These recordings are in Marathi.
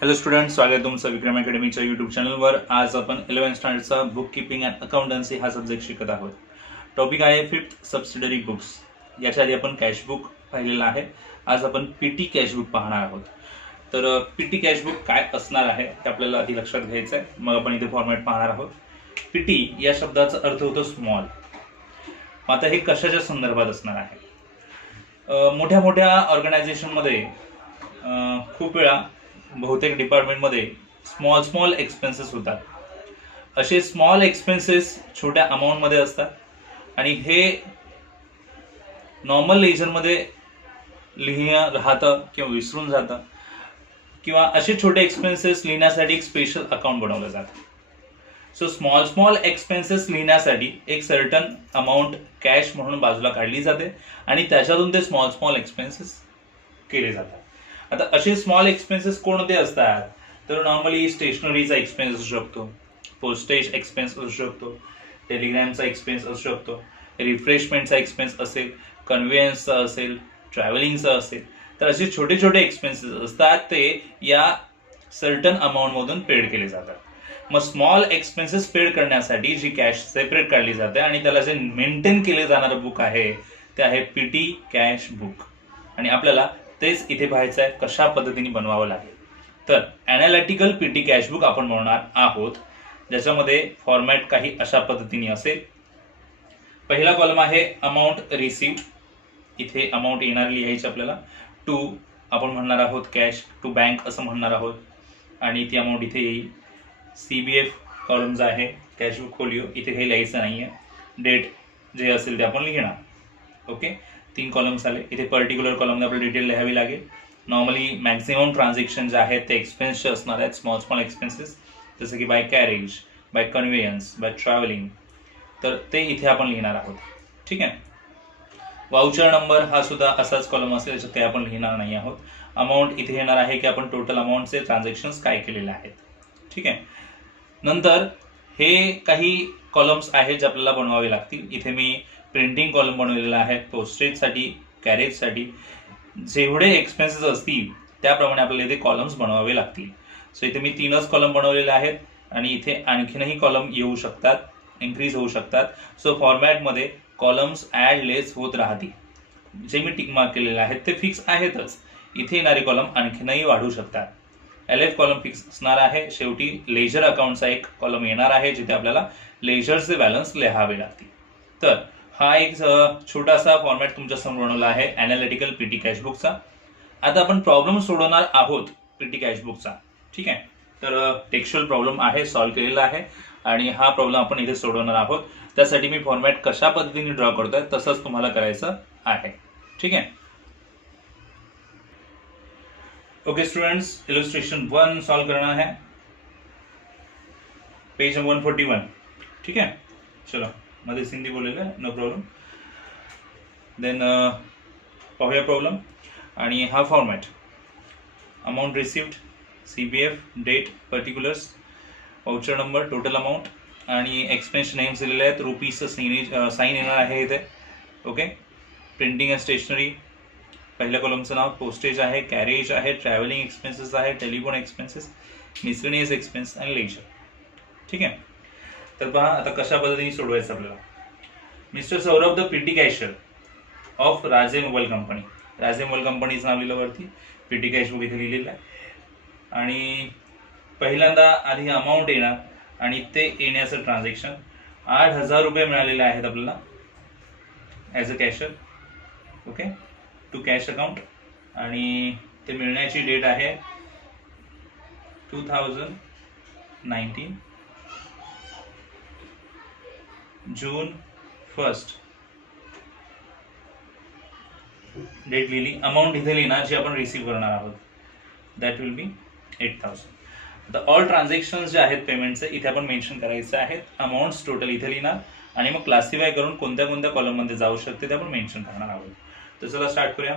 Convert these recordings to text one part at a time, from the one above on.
हॅलो स्टुडंट, स्वागत आहे तुमचं विक्रम अकॅडमीच्या यूट्यूब चॅनलवर. आज आपण 11th स्टँडर्डचा बुक किपिंग अँड अकाउंटन्सी हा सब्जेक्ट शिकत आहोत. टॉपिक आहे फिफ्थ सबसिडरी बुक्स. याच्या आधी आपण कॅशबुक पाहिलेलं आहे. आज आपण पीटी कॅशबुक पाहणार आहोत. तर पीटी कॅशबुक काय असणार आहे ते आपल्याला आधी लक्षात घ्यायचं आहे, मग आपण इथे फॉर्मॅट पाहणार आहोत. पीटी या शब्दाचा अर्थ होतो स्मॉल. आता हे कशाच्या संदर्भात असणार आहे? मोठ्या मोठ्या ऑर्गनायझेशनमध्ये खूप वेळा बहुतेक डिपार्टमेंटमध्ये स्मॉल स्मॉल एक्सपेन्सेस होतात. असे स्मॉल एक्सपेन्सेस छोट्या अमाऊंटमध्ये असतात आणि हे नॉर्मल लेजरमध्ये लिहिणं राहतं किंवा विसरून जातं, किंवा असे छोटे एक्सपेन्सेस लिहिण्यासाठी एक स्पेशल अकाउंट बनवलं जातं. सो स्मॉल स्मॉल एक्सपेन्सेस लिहिण्यासाठी एक सर्टन अमाऊंट कॅश म्हणून बाजूला काढली जाते आणि त्याच्यातून ते स्मॉल स्मॉल एक्सपेन्सेस केले जातात. आता असे स्मॉल एक्सपेन्सेस कोणते असतात? तर नॉर्मली स्टेशनरीचा एक्सपेन्स असू शकतो, पोस्टेज एक्सपेन्स असू शकतो, टेलिग्रामचा एक्सपेन्स असू शकतो, रिफ्रेशमेंटचा एक्सपेन्स असेल, कन्व्हेयन्सचा असेल, ट्रॅव्हलिंगचा असेल. तर असे छोटे छोटे एक्सपेन्सेस असतात, ते या सर्टन अमाऊंटमधून पेड केले जातात. मग स्मॉल एक्सपेन्सेस पेड करण्यासाठी जी कॅश सेपरेट काढली जाते आणि त्याला जे मेंटेन केले जाणारं बुक आहे ते आहे पीटी कॅश बुक. आणि आपल्याला तेच इथे पाहायचं आहे कशा पद्धतीने बनवावं लागेल. तर अॅनालिटिकल पीटी कॅशबुक आपण बनवणार आहोत, ज्याच्यामध्ये फॉर्मॅट काही अशा पद्धतीने असेल. पहिला कॉलम आहे अमाऊंट रिसिव्ड. इथे अमाऊंट येणार लिहायची आपल्याला. टू आपण म्हणणार आहोत कॅश टू बँक असं म्हणणार आहोत आणि ती अमाऊंट इथे येईल. सीबीएफ कॉलम जो आहे कॅशबुक फोलिओ, इथे काही लिहायचं नाहीये. डेट जे असेल ते आपण लिहिणार. ओके, 3 कॉलम्स आले. इथे पर्टिक्युलर कॉलमने आपल्याला डिटेल लिहावी लागेल. नॉर्मली मॅक्झिमम ट्रान्झॅक्शन जे आहेत ते एक्सपेन्सचे असणार आहेत, स्मॉल स्मॉल एक्सपेन्सेस, जसं की by carriage, by conveyance, by travelling. तर ते इथे आपण लिहिणार आहोत. ठीक आहे. वाउचर नंबर हा सुद्धा असाच कॉलम असेल, याच्यात काही आपण लिहिणार नाही आहोत. अमाऊंट इथे येणार आहे की आपण टोटल अमाऊंटचे ट्रान्झॅक्शन्स काय केलेले आहेत. ठीक आहे. नंतर हे काही कॉलम्स आहेत जे आपल्याला बनवावे लागतील. इथे मी प्रिंटिंग कॉलम बनवलेला आहे, पोस्टेजसाठी, कॅरेजसाठी. जेवढे एक्सपेन्सेस असतील त्याप्रमाणे आपल्याला इथे कॉलम्स बनवावे लागतील. सो इथे मी 3च कॉलम बनवलेले आहेत आणि इथे आणखीनही कॉलम येऊ शकतात, इन्क्रीज होऊ शकतात. सो फॉर्मॅटमध्ये कॉलम्स ॲड लेस होत राहतील. जे मी टिक मार्क केलेले आहेत ते फिक्स आहेतच. इथे येणारे कॉलम आणखीनही वाढू शकतात. LF कॉलम फिक्स असणार आहे. शेवटी लेजर अकाउंटचा एक कॉलम येणार आहे, जिथे आपल्याला लेजरचे बॅलन्स लिहावे लागतील. तर हा एक छोटासा फॉर्मॅट तुमच्या समोर बनवला आहे अॅनालिटिकल पीटी कॅशबुकचा. आता आपण प्रॉब्लेम सोडवणार आहोत पीटी कॅशबुकचा. ठीक आहे. तर टेक्स्चुअल प्रॉब्लेम आहे, सॉल्व्ह केलेला आहे आणि हा प्रॉब्लेम आपण इथे सोडवणार आहोत. त्यासाठी मी फॉर्मॅट कशा पद्धतीने ड्रॉ करतोय तसंच तुम्हाला करायचं आहे. ठीक आहे. ओके स्टूडेंट्स, इलस्ट्रेशन 1 सॉल्व करना है, पेज नंबर 141. ठीक है, चलो मध्ये हिंदी बोलेलं आहे, नो प्रॉब्लेम. देन पाहूया प्रॉब्लेम. आणि हा format amount received, CBF, date, particulars, voucher number, total amount आणि एक्सपेन्स नेम्स दिलेले आहेत. रुपीजचं साईन येणार आहे इथे. ओके. प्रिंटिंग अँड स्टेशनरी पहिल्या कॉलमचं नाव, पोस्टेज आहे, कॅरेज आहे, ट्रॅव्हलिंग एक्सपेन्सेस आहे, टेलिफोन एक्सपेन्सेस, मिसलेनियस एक्सपेन्स आणि लेजर. ठीक आहे. तर पहा आता कशा पद्धतीने सोडवायचं आपल्याला. Mister Saurabh the PT cashier of राजे मोबाईल कंपनी. राजे मोबाईल कंपनीचं नाव लिहिलं वरती, पीटी कॅशबुक इथे लिहिलेलं आहे. आणि पहिल्यांदा आधी अमाऊंट येणार आणि ते येण्याचं ट्रान्झॅक्शन 8,000 रुपये मिळालेले आहेत आपल्याला as a cashier. Okay, to cash account. आणि ते मिळण्याची डेट आहे 2019 जून 1. डेट लिहिली. अमाऊंट इथे लिहिणार जी आपण रिसीव्ह करणार आहोत, दॅट विल बी 8,000. आता ऑल ट्रान्झॅक्शन जे आहेत पेमेंटचे इथे आपण मेन्शन करायचे आहेत. अमाऊंट्स टोटल इथे लिहिणार आणि मग क्लासिफाय करून कोणत्या कोणत्या कॉलममध्ये जाऊ शकते ते आपण मेन्शन करणार आहोत. तर चला स्टार्ट करूया.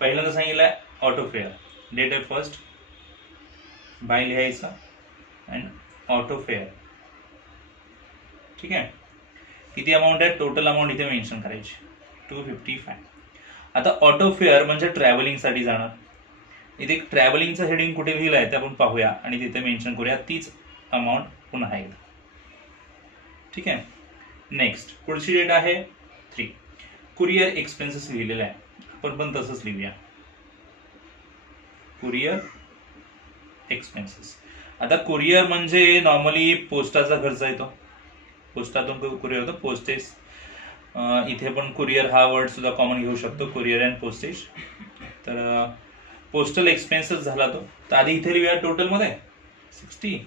पहिल्यांदा सांगितलं आहे ऑटो फेअर. डेट आहे 1, बाय लिहायचा अँड ऑटो फेअर. ठीक आहे. किती अमाऊंट आहे? टोटल अमाऊंट इथे मेन्शन करायची 255. आता ऑटो फेअर म्हणजे ट्रॅव्हलिंगसाठी जाणार. इथे ट्रॅव्हलिंगचं हेडिंग कुठे लिहिलं आहे ते आपण पाहूया आणि तिथे मेन्शन करूया तीच अमाऊंट पुन्हा एकदा. ठीक आहे. नेक्स्ट पुढची डेट आहे 3. कुरिअर एक्सपेन्सेस लिहिलेला आहे, आपण पण तसंच लिहूया कुरिअर एक्सपेन्सेस. आता कुरिअर म्हणजे नॉर्मली पोस्टाचा खर्च येतो, पोस्टातून कुरिअर होतं, पोस्टेज. इथे पण कुरिअर हा वर्ड सुद्धा कॉमन घेऊ शकतो, कुरिअर अँड पोस्टेज. तर पोस्टल एक्सपेन्सेस झाला तो. तर आधी इथे लिहूया टोटलमध्ये 60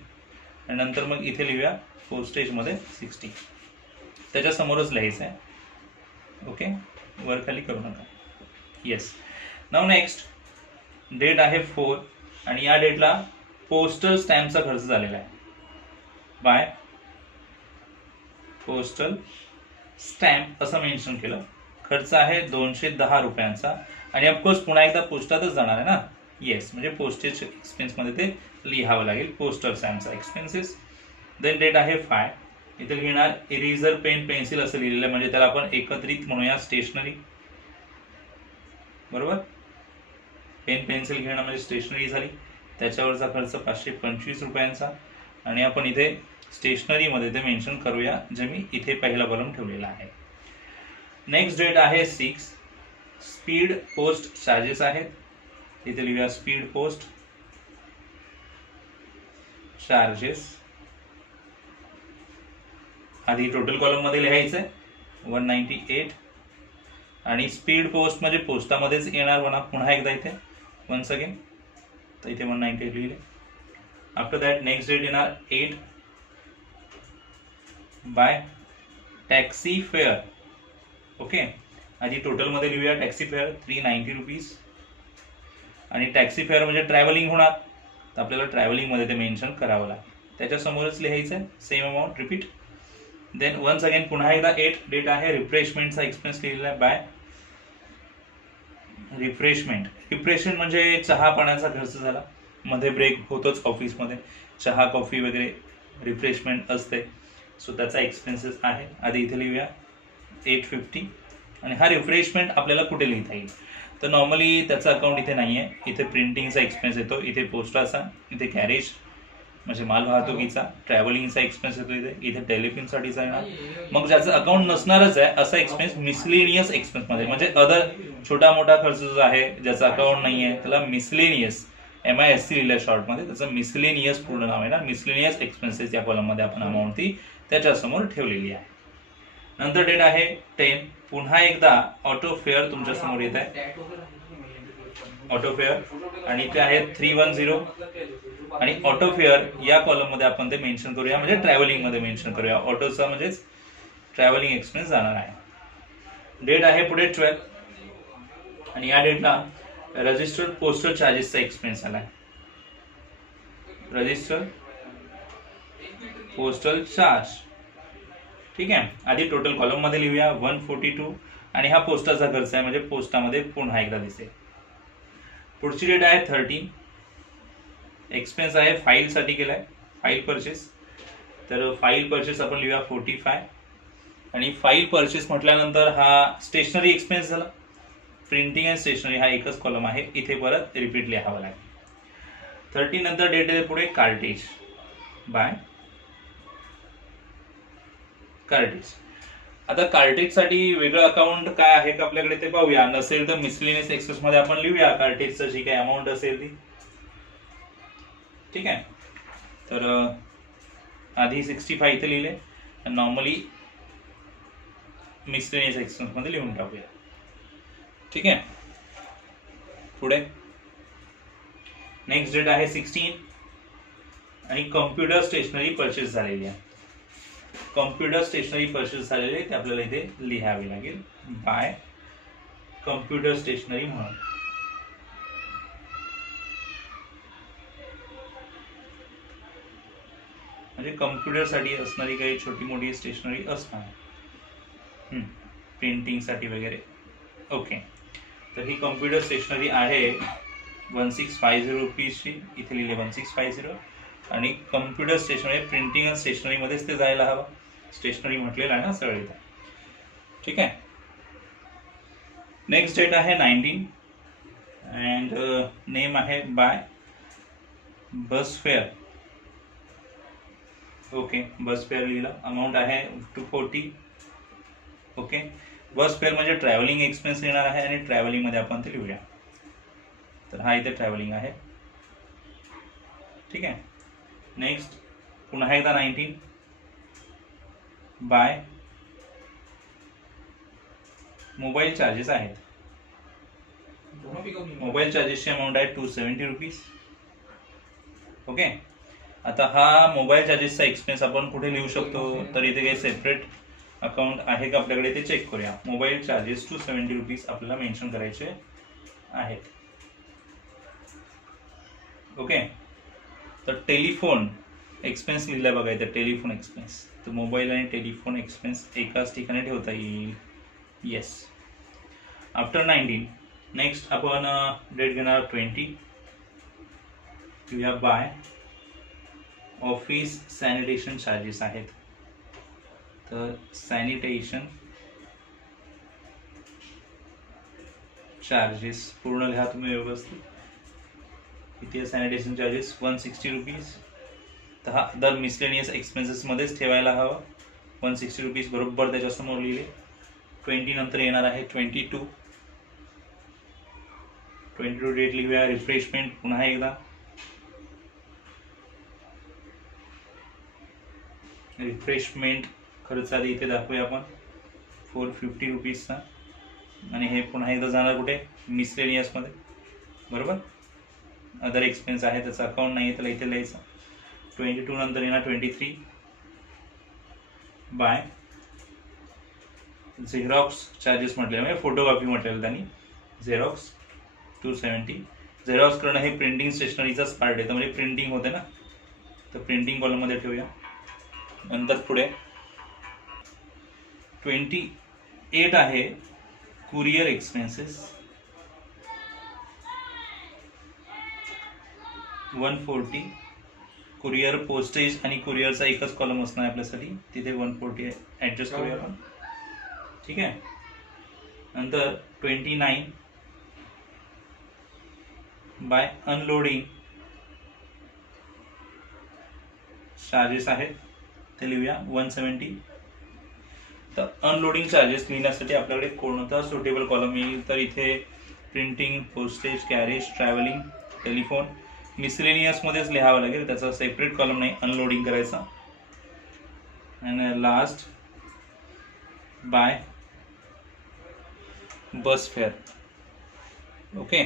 आणि नंतर मग इथे लिहूया पोस्टेजमध्ये 60. त्याच्या समोरच लिहायचं आहे. ओके, वर खाली करू नका. येस. नाव नेक्स्ट डेट आहे 4 आणि या डेटला पोस्टल स्टॅम्पचा खर्च झालेला आहे. बाय पोस्टल स्टॅम्प असं मेन्शन केलं. खर्च आहे 210 रुपयांचा आणि ऑफकोर्स पुन्हा एकदा पोस्टातच जाणार आहे ना. येस, म्हणजे पोस्टेज एक्सपेन्समध्ये ते लिहावं लागेल, पोस्टल स्टॅम्पचा एक्सपेन्सेस. देन डेट आहे 5. इथे लिहिणार इरेझर पेन पेन्सिल असं लिहिलेलं आहे, म्हणजे त्याला आपण एकत्रित म्हणूया स्टेशनरी. बरोबर, पेन पेन्सिल घेणं म्हणजे स्टेशनरी झाली. त्याच्यावरचा खर्च 525 रुपयांचा आणि आपण इथे स्टेशनरीमध्ये ते मेन्शन करूया, जे मी इथे पहिला कॉलम ठेवलेला आहे. नेक्स्ट डेट आहे 6. स्पीड पोस्ट चार्जेस आहेत, इथे लिहूया स्पीड पोस्ट चार्जेस. आधी टोटल कॉलम मध्ये लिहायचं आहे 198 आणि स्पीड पोस्ट म्हणजे पोस्टामध्येच येणार म्हणा पुन्हा एकदा इथे वन्स अगेन. तर इथे 198 लिहिले. आफ्टर दॅट नेक्स्ट डेट येणार 8 बाय टॅक्सी फेअर. ओके, आधी टोटलमध्ये लिहूया टॅक्सी फेअर 390 रुपीज आणि टॅक्सी फेअर म्हणजे ट्रॅव्हलिंग होणार, तर आपल्याला ट्रॅव्हलिंगमध्ये ते मेन्शन करावं लागेल. त्याच्यासमोरच लिहायचं आहे same amount repeat. Then once again पुन्हा एकदा 8 डेट आहे रिफ्रेशमेंटचा एक्सपेन्स लिहिलेला आहे बाय रिफ्रेशमेंट. रिफ्रेशमेंट म्हणजे चहा पाण्याचा खर्च झाला, मध्ये ब्रेक होतोच ऑफिसमध्ये, चहा कॉफी वगैरे रिफ्रेशमेंट असते, सो त्याचा एक्सपेन्सेस आहे. आधी इथे लिहूया 850 आणि हा रिफ्रेशमेंट आपल्याला कुठे लिहिता येईल, तर नॉर्मली त्याचा अकाउंट इथे नाही आहे. इथे प्रिंटिंगचा एक्सपेन्स येतो, इथे पोस्टाचा, इथे कॅरेज म्हणजे माल वाहतुकीचा, ट्रॅव्हलिंगचा एक्सपेन्स येतो इथे टेलिफोनसाठीचा येणार. मग ज्याचं अकाउंट नसणारच आहे असा एक्सपेन्स मिसलेनियस एक्सपेन्स मध्ये, म्हणजे अदर छोटा मोठा खर्च जो आहे ज्याचा अकाउंट नाही आहे त्याला मिसलेनियस MISC लिहिलं शॉर्टमध्ये, त्याचं मिसलेनियस पूर्ण नाव आहे ना. मिसलेनियस एक्सपेन्सेस या कॉलममध्ये आपण अमाऊंट ती त्याच्यासमोर ठेवलेली आहे. नंतर डेट आहे 10. पुन्हा एकदा ऑटो फेअर तुमच्या समोर येत आहे, ऑटो फेअर आणि ते आहे 310 आणि ऑटो फेअर या कॉलम मध्ये आपण ते मेन्शन करूया, म्हणजे ट्रॅव्हलिंग मध्ये मेन्शन करूया. ऑटोचा म्हणजेच ट्रॅव्हलिंग एक्सपेन्स जाणार आहे. डेट आहे पुढे 12 आणि या डेटला रजिस्टर्ड पोस्टल चार्जेसचा एक्सपेन्स आला आहे. Registered postal charge. ठीक आहे, आधी टोटल कॉलम मध्ये लिहूया 142 आणि हा पोस्टाचा खर्च आहे, म्हणजे पोस्टामध्ये पुन्हा एकदा दिसेल. पुढची डेट आहे 13. एक्सपेन्स आहे फाईल साठी केलाय, फाईल परचेस. तर फाईल परचेस आपण लिहूया 45 आणि फाईल परचेस म्हटल्यानंतर हा स्टेशनरी एक्सपेन्स झाला. प्रिंटिंग अँड स्टेशनरी हा एकच कॉलम आहे, इथे परत रिपीट लिहावं लागेल. 13 नंतर डेट आहे पुढे कार्टेज बाय कार्टेज. आता कार्टेज साठी वेगळं अकाउंट काय आहे का आपल्याकडे ते पाहूया. नसेल तर मिसलेनियस एक्सपेन्स मध्ये आपण लिहूया कार्टेजचं जी काही अमाऊंट असेल ती. ठीक आहे, तर आधी 65 इथे लिहिले, नॉर्मली मिसलेनियस एक्सपेन्स मध्ये लिहून टाकूया. ठीक आहे, पुढे नेक्स्ट डेट आहे 16 आणि कम्प्युटर स्टेशनरी परचेस झालेली आहे. कम्प्युटर स्टेशनरी परचेस झालेली आहे ते आपल्याला इथे लिहावे लागेल बाय कम्प्युटर स्टेशनरी म्हणून. म्हणजे कम्प्युटरसाठी असणारी काही छोटी मोठी स्टेशनरी असणार, प्रिंटिंगसाठी वगैरे. ओके, तर ही कम्प्युटर स्टेशनरी आहे 1650 रुपीजची, इथे लिहिले 1650 आणि कम्प्युटर स्टेशनरी प्रिंटिंग आणि स्टेशनरीमध्येच ते जायला हवं, स्टेशनरी म्हटलेलं आहे ना सगळं इथे. ठीक आहे, नेक्स्ट डेट आहे 19 अँड नेम आहे बाय बस फेअर. ओके, बस फेअर लिहिलं. अमाऊंट आहे 240. ओके, बस फेअर म्हणजे ट्रॅव्हलिंग एक्सपेन्स येणार आहे आणि ट्रॅव्हलिंगमध्ये आपण ते लिहूया. तर हा इथे ट्रॅव्हलिंग आहे. ठीक आहे. नेक्स्ट पुन्हा एकदा 19 बाय मोबाईल चार्जेस आहेत. मोबाईल चार्जेसची अमाऊंट आहे 270 रुपीज. ओके, आता हा मोबाईल चार्जेसचा एक्सपेन्स आपण कुठे लिहू शकतो, तर इथे काही सेपरेट अकाउंट आहे का आपल्याकडे ते चेक करूया. मोबाईल चार्जेस 270 रुपीज आपल्याला मेन्शन करायचे आहेत. ओके, तर टेलिफोन एक्सपेन्स लिहिला बघा इथे, टेलिफोन एक्सपेन्स. तर मोबाईल आणि टेलिफोन एक्सपेन्स एकाच ठिकाणी ठेवता येईल. येस. आफ्टर 19 नेक्स्ट आपण डेट घेणार 20. किंवा बाय ऑफिस सॅनिटेशन चार्जेस आहेत. तर सॅनिटेशन चार्जेस पूर्ण लिहा तुम्ही व्यवस्थित. इथे सॅनिटेशन चार्जेस 160 रुपीज. तर हा अदर मिसलेनियस एक्सपेन्सेसमध्येच ठेवायला हवा. 160 रुपीज बरोबर त्याच्यासमोर लिहिले. 20 नंतर येणार आहे 22. डेट लिहूया. रिफ्रेशमेंट पुन्हा एकदा. रिफ्रेशमेंट खर्च आधी इथे दाखवूया आपण 450 रुपीजचा. आणि हे पुन्हा एकदा जाणार कुठे, मिसलेनियसमध्ये. बरोबर, अदर एक्सपेन्स आहे, त्याचं अकाउंट नाही आहे, त्याला इथे लिहायचं. 22 नंतर येणार 23 बाय झेरॉक्स चार्जेस म्हटले, म्हणजे फोटोकॉपी म्हटलेलं त्यांनी. झेरॉक्स 270. झेरॉक्स करणं हे प्रिंटिंग स्टेशनरीचाच पार्ट आहे, तर म्हणजे प्रिंटिंग होते ना, तर प्रिंटिंग कॉलममध्ये ठेवूया. नंतर पुढे 28 आहे कुरिअर एक्सपेन्सेस 140. कुरिअर पोस्टेज आणि कुरिअरचा एकच कॉलम असणार आपल्यासाठी, तिथे 140 ॲडजस्ट करूया आपण. ठीक आहे. नंतर 29 बाय अनलोडिंग चार्जेस आहेत, ते लिहूया 170. तर अनलोडिंग चार्जेस लिहिण्यासाठी आपल्याकडे कोणता सुटेबल कॉलम येईल, तर इथे printing, postage, carriage, travelling, telephone, मिसलेनियसमध्येच लिहावं लागेल, त्याचा सेपरेट कॉलम नाही अनलोडिंग करायचा. आणि last by bus fare. Okay,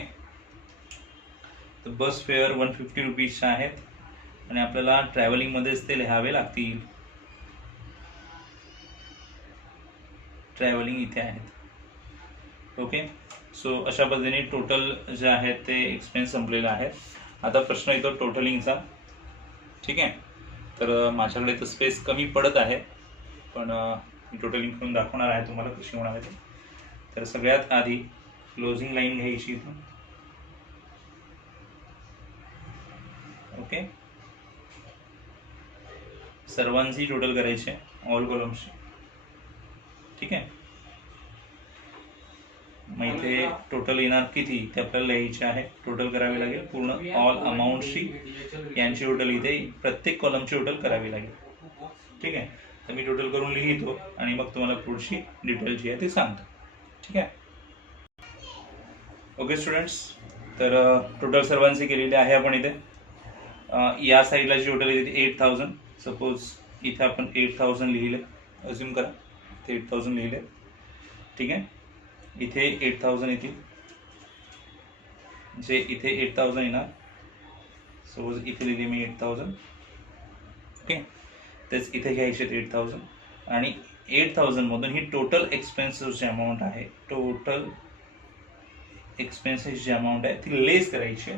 तर बस फेअर 150 रुपीजचे आहेत आणि आपल्याला ट्रॅव्हलिंगमध्येच ते लिहावे लागतील. ट्रॅव्हलिंग इथे आहेत. ओके, सो अशा पद्धतीने टोटल जे आहेत ते एक्सपेन्स संपलेले आहेत. आता प्रश्न येतो टोटलिंगचा. ठीक आहे, तर माझ्याकडे तर स्पेस कमी पडत आहे, पण मी टोटलिंग करून दाखवणार आहे तुम्हाला कशी होणार आहे. तर सगळ्यात आधी क्लोजिंग लाईन घ्यायची इथून. ओके, सर्वांची टोटल करायचे, ऑल कॉलम्सची. ठीक आहे, मग इथे टोटल येणार किती ते आपल्याला लिहायचे आहे, टोटल करावी लागेल पूर्ण ऑल अमाऊंटची, यांची टोटल इथे प्रत्येक कॉलमची टोटल करावी लागेल. ठीक आहे, तर मी टोटल करून लिहितो आणि मग तुम्हाला पुढची डिटेल जी आहे ती सांगतो. ठीक आहे. ओके स्टुडंट्स, तर टोटल सर्वांची केलेली आहे आपण इथे. या साईडला जी टोटल येते 8000. सपोज इथे आपण 8000 लिहिले, अज्युम करा ते 8000 लिहिले. ठीक आहे, इथे 8000 येतील, जे इथे 8000 येणार. सपोज इथे लिहिले मी 8000. ओके, तेच इथे घ्यायचे 8000 आणि 8000 मधून ही टोटल एक्सपेन्सेसची अमाऊंट आहे, टोटल एक्सपेन्सेसची अमाऊंट आहे ती लेस करायची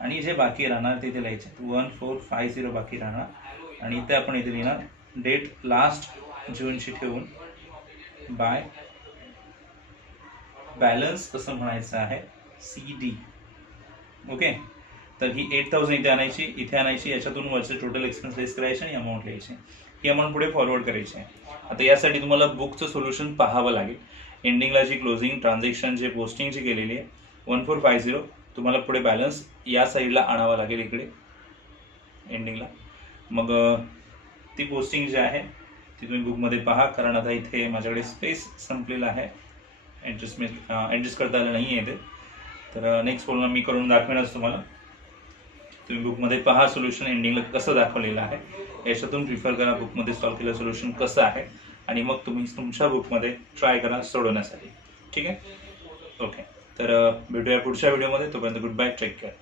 आणि जे बाकी राहणार ते इथे लिहायचे. 1450 बाकी राहणार आणि इथे आपण इथे लिहिणार डेट लास्ट जूनची ठेवून बाय बॅलन्स असं म्हणायचं आहे, CD. ओके, तर ही 8000 इथे आणायची, इथे आणायची, याच्यातून वरचे टोटल एक्सपेन्स लेस करायचे आणि अमाऊंट लिहायची. ही अमाऊंट पुढे फॉरवर्ड करायची आहे. आता यासाठी तुम्हाला बुकचं सोल्युशन पाहावं लागेल. एंडिंगला जी क्लोजिंग ट्रान्झॅक्शन जे पोस्टिंगची केलेली आहे 1450 तुम्हाला पुढे बॅलन्स या साईडला आणावा लागेल इकडे एंडिंगला. मग ती पोस्टिंग जी आहे ती तुम्ही बुकमध्ये पहा, कारण आता इथे माझ्याकडे स्पेस संपलेला आहे, ॲडजस्ट करता आलं नाही आहे ते. तर नेक्स्ट प्रॉब्लेम मी करून दाखवेनच तुम्हाला. तुम्ही बुकमध्ये पहा सोल्युशन एंडिंगला कसं दाखवलेलं आहे, याच्यातून प्रिफर करा बुकमध्ये सॉल्व केलं सोल्युशन कसं आहे, आणि मग तुम्ही तुमच्या बुकमध्ये ट्राय करा सोडवण्यासाठी. ठीक आहे, ओके. तर भेटूया पुढच्या व्हिडिओमध्ये. तोपर्यंत गुड बाय, टेक केअर.